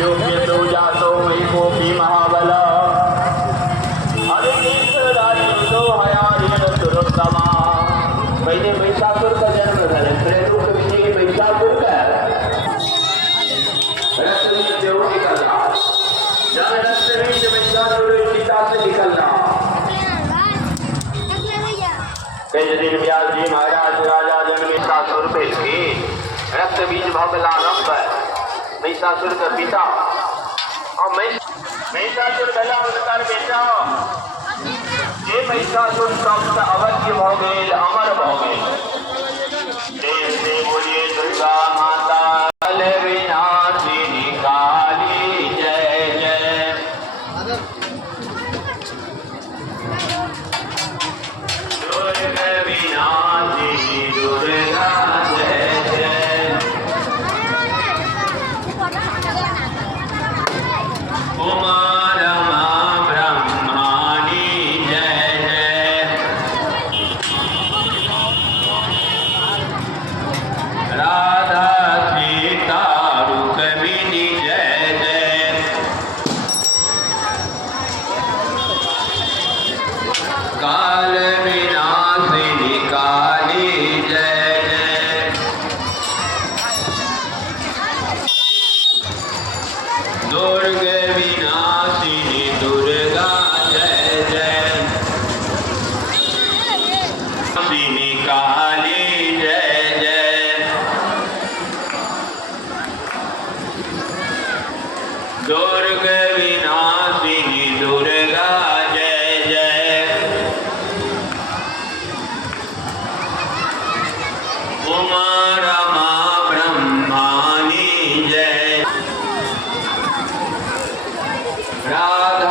योग्य तो जातो वही कोपी महाबला तो हयारीन सुरतमा पहले महिषासुर का जन्म झाला त्रैलोक विजयी महिषासुर का रक्तबीज देव निकलना जब रक्तबीज महिषासुर सीता से निकलना कई दिन व्यास जी महाराज राजा जन महिषासुर पे थे रक्तबीज भगलारंभ महिषासुर का पिता और महिषासुर भला उनका बेटा ये महिषासुर शब्द अवध्य भोगेल अमर भोगेल देव से बोलिए दुर्गा माता विनाशिनी काली जय जय दुर्गा विनाशिनी दुर्गा जय जय उमा काल विनाशिनी काली जय जय दुर्गा विनाशिनी दुर्गा जय जय विनाशिनी काली जय जय दुर्गा विनाशिनी दुर्गा उमा रमा ब्रह्मानी जय राधा